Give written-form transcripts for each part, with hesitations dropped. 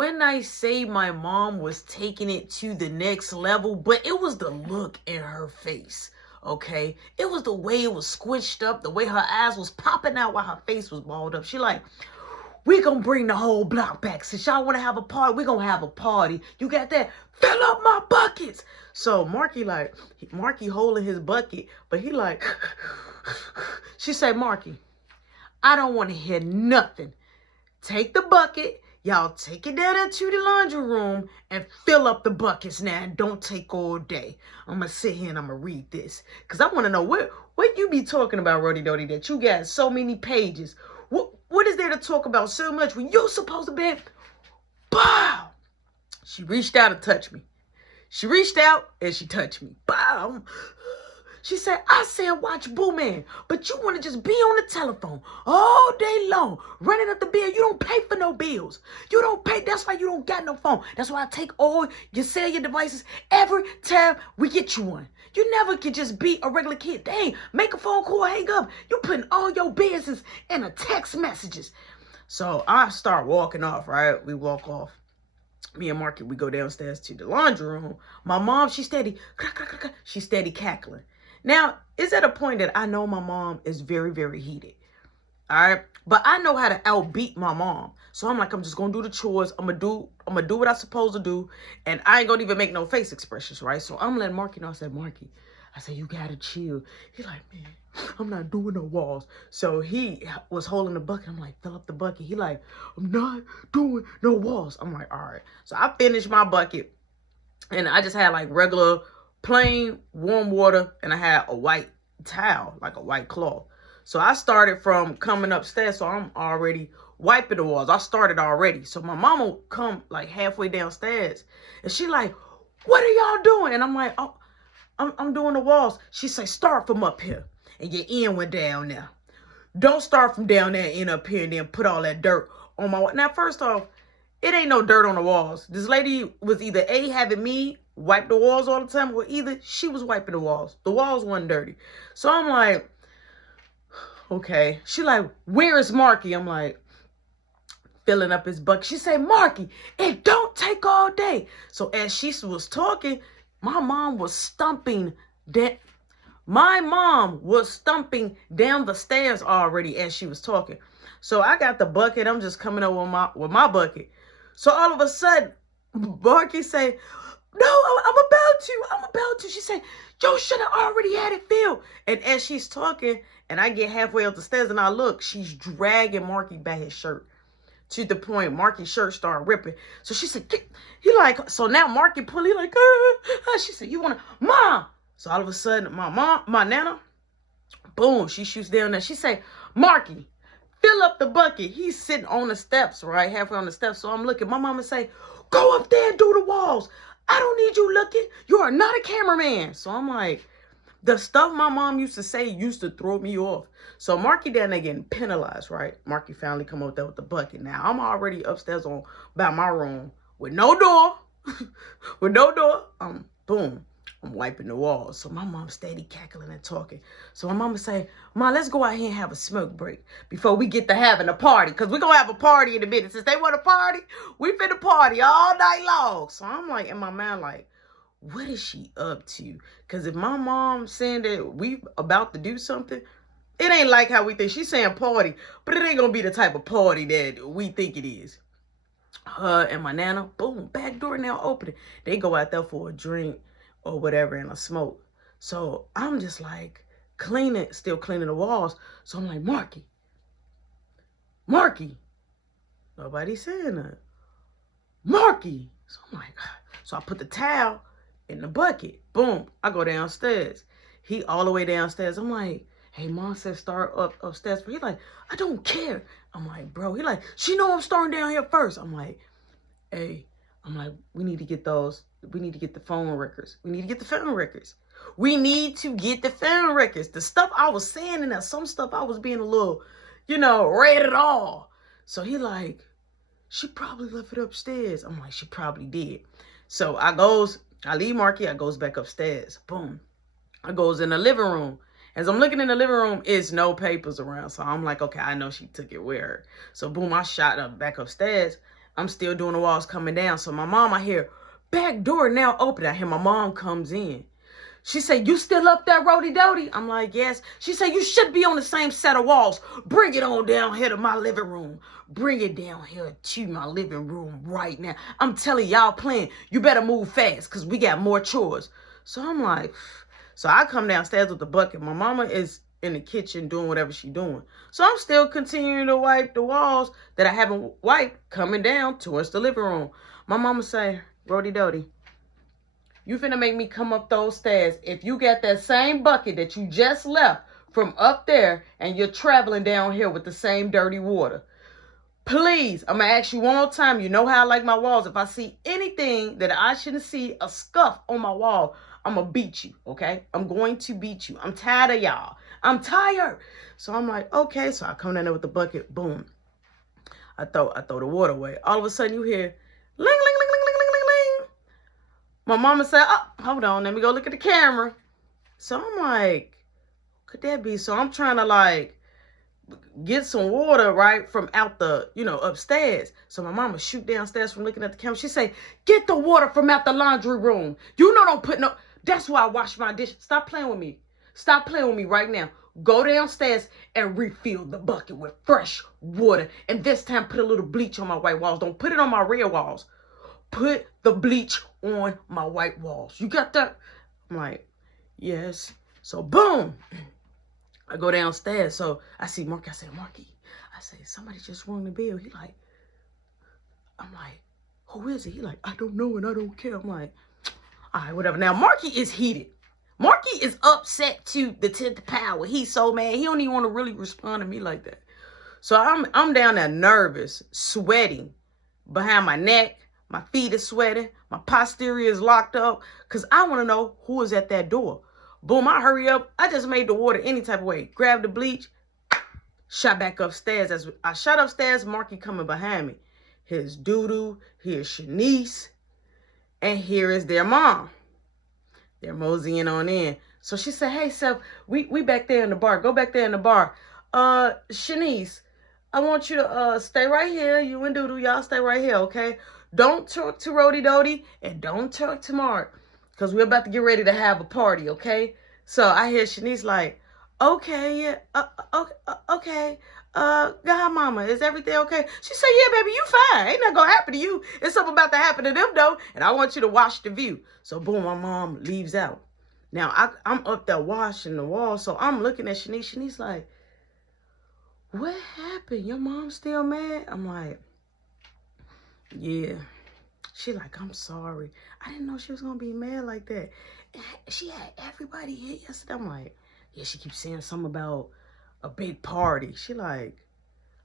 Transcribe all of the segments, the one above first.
when I say my mom was taking it to the next level, but it was the look in her face, okay? It was the way it was squished up, the way her eyes was popping out while her face was balled up. She like, we gonna bring the whole block back. Since y'all want to have a party, we gonna have a party. You got that? Fill up my buckets. So Marky holding his bucket, but he like, she said, Marky, I don't want to hear nothing. Take the bucket. Y'all take it down into the laundry room and fill up the buckets now. And don't take all day. I'm going to sit here and I'm going to read this. Because I want to know what you be talking about, Rody Dody, that you got so many pages. What is there to talk about so much when you're supposed to be? Bow! She reached out and touched me. She reached out and she touched me. Bow! She said, I said watch Boo Man, but you want to just be on the telephone all day long, running up the bill. You don't pay for no bills. You don't pay. That's why you don't got no phone. That's why I take all your cellular devices every time we get you one. You never could just be a regular kid. Dang, make a phone call, hang up. You putting all your business in a text messages. So I start walking off, right? We walk off. Me and Marky, we go downstairs to the laundry room. My mom, she's steady cackling. Now, it's at a point that I know my mom is very, very heated. All right. But I know how to outbeat my mom. So I'm like, I'm just going to do the chores. I'm going to do what I'm supposed to do. And I ain't going to even make no face expressions, right? So I'm letting Marky know. I said, Marky, you got to chill. He like, man, I'm not doing no walls. So he was holding the bucket. I'm like, fill up the bucket. He like, I'm not doing no walls. I'm like, all right. So I finished my bucket. And I just had like regular plain warm water, and I had a white towel, like a white cloth. So I started from coming upstairs, so I'm already wiping the walls. I started already. So my mama come like halfway downstairs, and she like, what are y'all doing? And I'm like, oh, I'm doing the walls. She say, start from up here, and your end went down there. Don't start from down there and end up here and then put all that dirt on my wall. Now, first off, it ain't no dirt on the walls. This lady was either A, having me wipe the walls all the time, or either she was wiping the walls. The walls weren't dirty. So I'm like, okay. She like, where is Marky? I'm like, filling up his bucket. She said, Marky, it don't take all day. So as she was talking, my mom was stumping down the stairs already as she was talking. So I got the bucket. I'm just coming up with my bucket. So all of a sudden, Marky say, no, I'm about to. She said, yo, should have already had it filled. And as she's talking, and I get halfway up the stairs and I look, she's dragging Marky by his shirt to the point Marky's shirt started ripping. So she said, so now Marky pull, he like, she said, you want to, Mom. So all of a sudden, my nana, boom, she shoots down there. She say, Marky, fill up the bucket. He's sitting on the steps, right? Halfway on the steps. So I'm looking. My mama say, go up there and do the walls. I don't need you looking. You are not a cameraman. So I'm like, the stuff my mom used to say used to throw me off. So Marky down there getting penalized, right? Marky finally come up there with the bucket. Now I'm already upstairs by my room with no door. Boom. I'm wiping the walls. So my mom steady cackling and talking. So my mama say, Ma, let's go out here and have a smoke break before we get to having a party. Because we're going to have a party in a minute. Since they want a party, we finna party all night long. So I'm like, in my mind, like, what is she up to? Because if my mom saying that we about to do something, it ain't like how we think. She's saying party, but it ain't going to be the type of party that we think it is. Her and my nana, boom, back door now opening. They go out there for a drink or whatever and a smoke. So I'm just like still cleaning the walls. So I'm like, Marky. Nobody's saying that. Marky. So I'm like, so I put the towel in the bucket. Boom. I go downstairs. He all the way downstairs. I'm like, hey, Mom said start upstairs. But he like, I don't care. I'm like, bro. He like, she know I'm starting down here first. I'm like, hey. I'm like, we need to get the phone records. We need to get the phone records. The stuff I was saying and some stuff I was being a little, rated all. So he like, she probably left it upstairs. I'm like, she probably did. So I leave Marky, I goes back upstairs. Boom. I goes in the living room. As I'm looking in the living room, it's no papers around. So I'm like, okay, I know she took it with her. So boom, I shot her back upstairs. I'm still doing the walls coming down. So my mom, I hear, back door now open. I hear my mom comes in. She said, you still up there, Rody Doty? I'm like, yes. She said, you should be on the same set of walls. Bring it on down here to my living room. Bring it down here to my living room right now. I'm telling y'all playing. You better move fast because we got more chores. So I'm like, so I come downstairs with the bucket. My mama is in the kitchen doing whatever she's doing. So I'm still continuing to wipe the walls that I haven't wiped coming down towards the living room. My mama say, Rody Doty, you finna make me come up those stairs. If you got that same bucket that you just left from up there and you're traveling down here with the same dirty water, please, I'm going to ask you one more time. You know how I like my walls. If I see anything that I shouldn't see, a scuff on my wall, I'm going to beat you, okay? I'm going to beat you. I'm tired of y'all. I'm tired. So I'm like, okay. So I come down there with the bucket. Boom. I throw the water away. All of a sudden you hear, ling, ling, ling, ling, ling, ling, ling, ling. My mama said, oh, hold on. Let me go look at the camera. So I'm like, could that be? So I'm trying to like get some water, right, from out the, upstairs. So my mama shoot downstairs from looking at the camera. She say, get the water from out the laundry room. Don't put no, that's why I wash my dishes. Stop playing with me. Stop playing with me right now. Go downstairs and refill the bucket with fresh water. And this time put a little bleach on my white walls. Don't put it on my red walls. Put the bleach on my white walls. You got that? I'm like, yes. So boom. I go downstairs. So I see Marky. I say, Marky. I say, somebody just rung the bell. I'm like, who is it? He like, I don't know and I don't care. I'm like, all right, whatever. Now, Marky is heated. Marky is upset to the 10th power. He's so mad. He don't even want to really respond to me like that. So I'm down there nervous, sweating behind my neck. My feet are sweating. My posterior is locked up because I want to know who is at that door. Boom, I hurry up. I just made the water any type of way. Grabbed the bleach, shot back upstairs. As I shot upstairs, Marky coming behind me. Here's Doodoo, here's Shanice, and here is their mom. They're moseying on in. So she said, hey, Seth, we back there in the bar. Go back there in the bar. Shanice, I want you to stay right here. You and Doodoo, y'all stay right here, okay? Don't talk to Rody Doty and don't talk to Mark because we're about to get ready to have a party, okay? So I hear Shanice like, okay, yeah, okay. God, mama, is everything okay? She said, yeah, baby, you fine. Ain't nothing gonna happen to you. It's something about to happen to them, though, and I want you to watch the view. So, boom, my mom leaves out. Now, I'm up there washing the wall, so I'm looking at Shanice. Shanice like, what happened? Your mom still mad? I'm like, yeah. She like, I'm sorry. I didn't know she was going to be mad like that. And she had everybody here yesterday. I'm like, yeah, she keeps saying something about a big party. She like,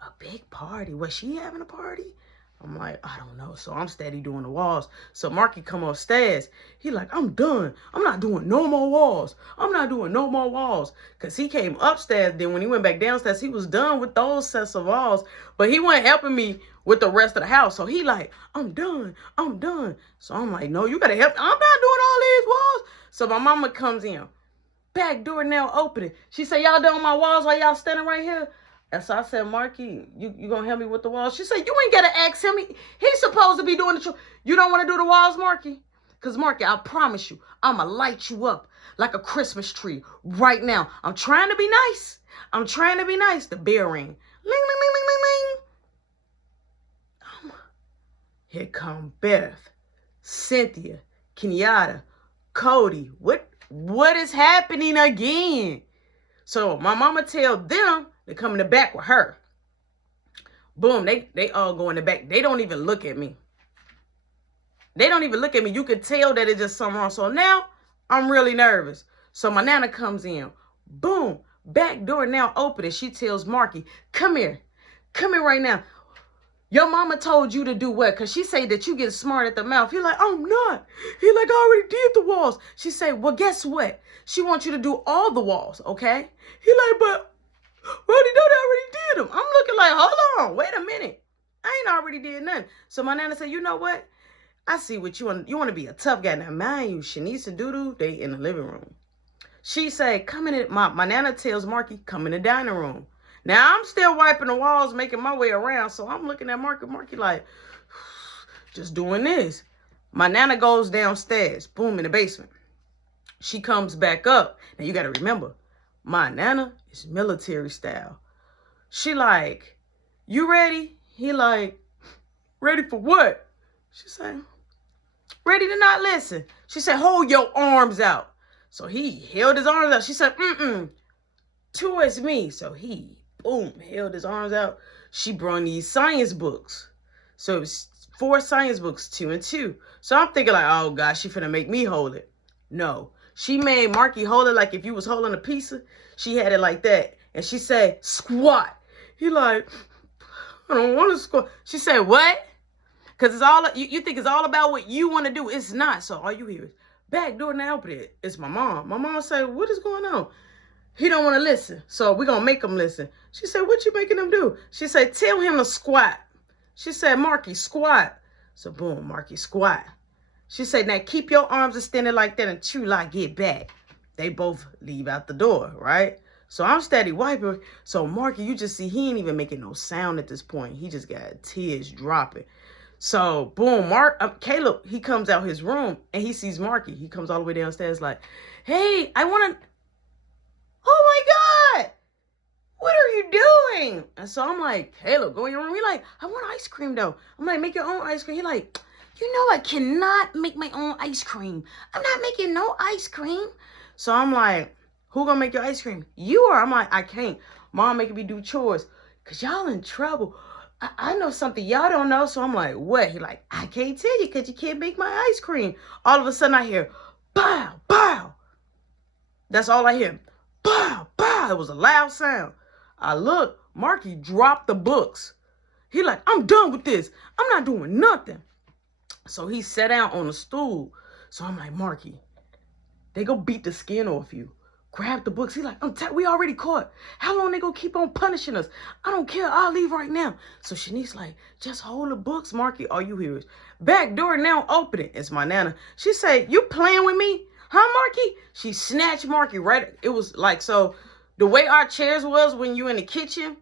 a big party? Was she having a party? I'm like, I don't know. So I'm steady doing the walls. So Marky come upstairs. He like, I'm done. I'm not doing no more walls. I'm not doing no more walls. Because he came upstairs. Then when he went back downstairs, he was done with those sets of walls. But he wasn't helping me with the rest of the house. So he like, I'm done. I'm done. So I'm like, no, you got to help. I'm not doing all these walls. So my mama comes in. Back door now opening. She said, y'all done my walls while y'all standing right here? And so I said, Marky, you going to help me with the walls? She said, you ain't got to ask him. He's supposed to be doing the You don't want to do the walls, Marky? Because, Marky, I promise you, I'm going to light you up like a Christmas tree right now. I'm trying to be nice. I'm trying to be nice. The bell ring. Ling, ling, ling, ling, ling, ling. Here come Beth, Cynthia, Kenyatta, Cody. What is happening again? So my mama tell them to come in the back with her. Boom, they all go in the back. They don't even look at me. They don't even look at me. You could tell that it's just something wrong. So now I'm really nervous. So my nana comes in. Boom, back door now open. And she tells Marky, come here. Come here right now. Your mama told you to do what? Because she say that you get smart at the mouth. He like, I'm not. He like, I already did the walls. She say, well, guess what? She wants you to do all the walls, okay? He like, but Rody Doty already did them. I'm looking like, hold on, wait a minute. I ain't already did nothing. So my nana said, you know what? I see what you want. You want to be a tough guy. Now, mind you, Shanice and Doodoo, they in the living room. She say, come in. My nana tells Marky, come in the dining room. Now, I'm still wiping the walls, making my way around. So I'm looking at Marky. Marky like, just doing this. My Nana goes downstairs, boom, in the basement. She comes back up. Now you got to remember, my Nana is military style. She like, you ready? He like, ready for what? She said, ready to not listen. She said, hold your arms out. So he held his arms out. She said, towards me. So he, boom, held his arms out. She brought these science books. So it was 4 science books, 2 and 2. So I'm thinking like, oh gosh, she finna make me hold it. No, she made Marky hold it like if you was holding a pizza. She had it like that. And she said, squat. He like, I don't want to squat. She said, what? Because it's all, you think it's all about what you want to do. It's not. So all you hear is, back door now, open it. It's my mom. My mom said, what is going on? He don't want to listen. So we're going to make him listen. She said, what you making him do? She said, tell him to squat. She said, Marky, squat. So boom, Marky, squat. She said, now keep your arms extended like that until I get back. They both leave out the door, right? So I'm steady wiping. So Marky, you just see he ain't even making no sound at this point. He just got tears dropping. So boom, Caleb, he comes out his room and he sees Marky. He comes all the way downstairs like, hey, I want to, oh my God, what are you doing? And so I'm like, Caleb, go in your room. He like, I want ice cream though. I'm like, make your own ice cream. He like, you know I cannot make my own ice cream. I'm not making no ice cream. So I'm like, who gonna make your ice cream? You are. I'm like, I can't. Mom making me do chores. Cause y'all in trouble. I know something y'all don't know. So I'm like, what? He like, I can't tell you because you can't make my ice cream. All of a sudden I hear, bow, bow. That's all I hear. Bow, bow. It was a loud sound. I look, Marky dropped the books. He like, I'm done with this. I'm not doing nothing. So he sat down on a stool. So I'm like, Marky, they go beat the skin off you. Grab the books. He like, we already caught. How long they gonna keep on punishing us? I don't care. I'll leave right now. So Shanice like, just hold the books, Marky. All you hear is, back door now open it. It's my Nana. She said, you playing with me? Huh, Marky? She snatched Marky right. It was like, so the way our chairs was when you in the kitchen,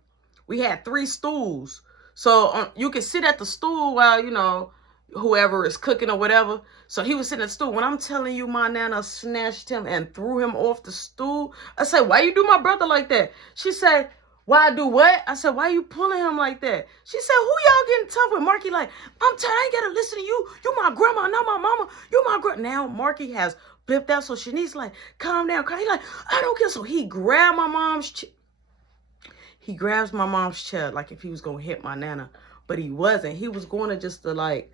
we had 3 stools. So you could sit at the stool while, you know, whoever is cooking or whatever. So he was sitting at the stool. When I'm telling you, my Nana snatched him and threw him off the stool. I said, why you do my brother like that? She said, why I do what? I said, why you pulling him like that? She said, who y'all getting tough with? Marky like, I'm tired. I ain't got to listen to you. You my grandma, not my mama. You my grandma. Now Marky has flipped out. So Shanice like, calm down. He like, I don't care. So he grabbed my mom's He grabs my mom's chair like if he was going to hit my Nana. But he wasn't. He was going to just like,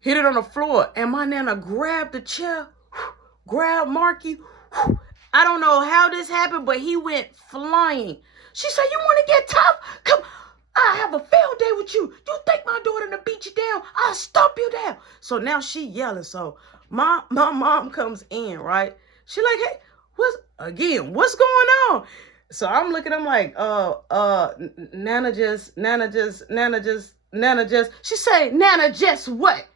hit it on the floor. And my Nana grabbed the chair, grabbed Marky. I don't know how this happened, but he went flying. She said, you want to get tough? Come, I have a field day with you. You think my daughter to beat you down? I'll stomp you down. So now she yelling. So my mom comes in, right? She like, hey, what's going on? So I'm looking, I'm like, Nana just. She say, Nana just what?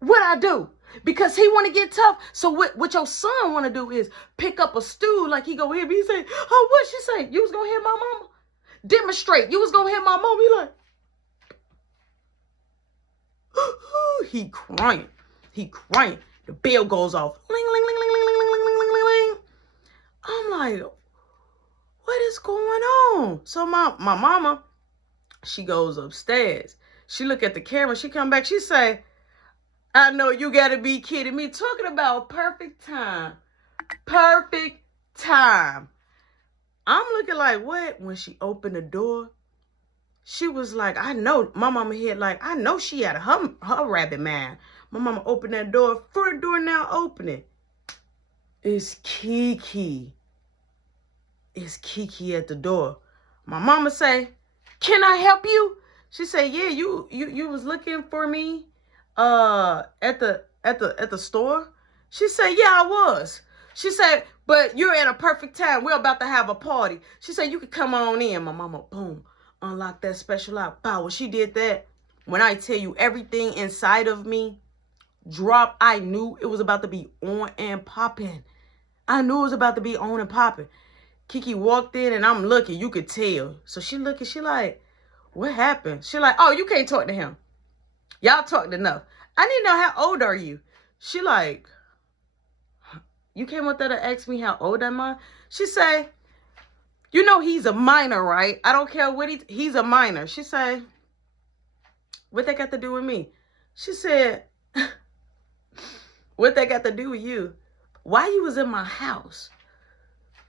What I do? Because he want to get tough. So what your son want to do is pick up a stool like he go hit me. He say, oh, what she say? You was going to hit my mama? Demonstrate. You was going to hit my mama. He like, he crying. He crying. The bell goes off. Ling, ling, ling, ling, ling, ling, ling, ling, ling, ling, ling. I'm like, what is going on? So my mama, she goes upstairs. She look at the camera. She come back. She say, I know you got to be kidding me. Talking about perfect time. Perfect time. I'm looking like, what? When she opened the door, she was like, I know. My mama here like, I know she had her rabbit mind. My mama opened that door. Front door now opening. It's Kiki. It's Kiki at the door. My mama say, can I help you? She say, yeah, you was looking for me at the store. She said, yeah, I was. She said, but you're at a perfect time. We're about to have a party. She said, you can come on in. My mama, boom, unlocked that special lock. Wow, when she did that, when I tell you everything inside of me dropped, I knew it was about to be on and popping. I knew it was about to be on and popping. Kiki walked in and I'm looking, you could tell. So she looking, she like, what happened? She like, oh, you can't talk to him. Y'all talked enough. I need to know, how old are you? She like, you came up there to ask me how old am I? She say, you know he's a minor, right? I don't care what he's a minor. She say, what that got to do with me? She said, what that got to do with you? Why you was in my house?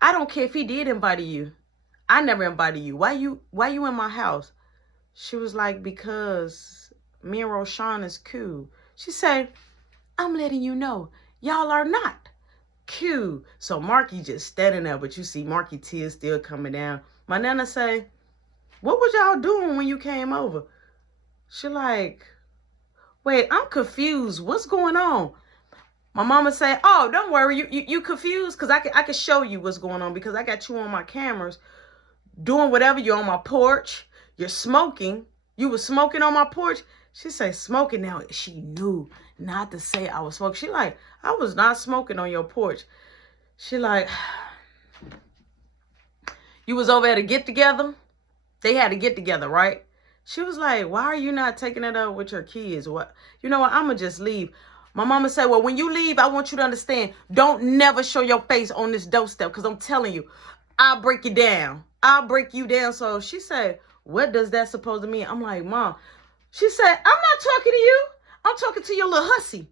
I don't care if he did invite you. I never invited you. Why you in my house? She was like, because me and Roshan is cool. She said, I'm letting you know, y'all are not cool. So Marky just standing there, but you see Marky tears still coming down. My nana say, what was y'all doing when you came over? She like, wait, I'm confused. What's going on? My mama say, oh, don't worry. You confused? Because I can show you what's going on, because I got you on my cameras doing whatever. You're on my porch. You're smoking. You was smoking on my porch. She say, smoking. Now, she knew not to say I was smoking. She like, I was not smoking on your porch. She like, you was over at a get-together? They had a get-together, right? She was like, why are you not taking it up with your kids? What? You know what? I'm going to just leave. My mama said, well, when you leave, I want you to understand, don't never show your face on this doorstep, because I'm telling you, I'll break you down. I'll break you down. So she said, what does that supposed to mean? I'm like, Mom. She said, I'm not talking to you. I'm talking to your little hussy.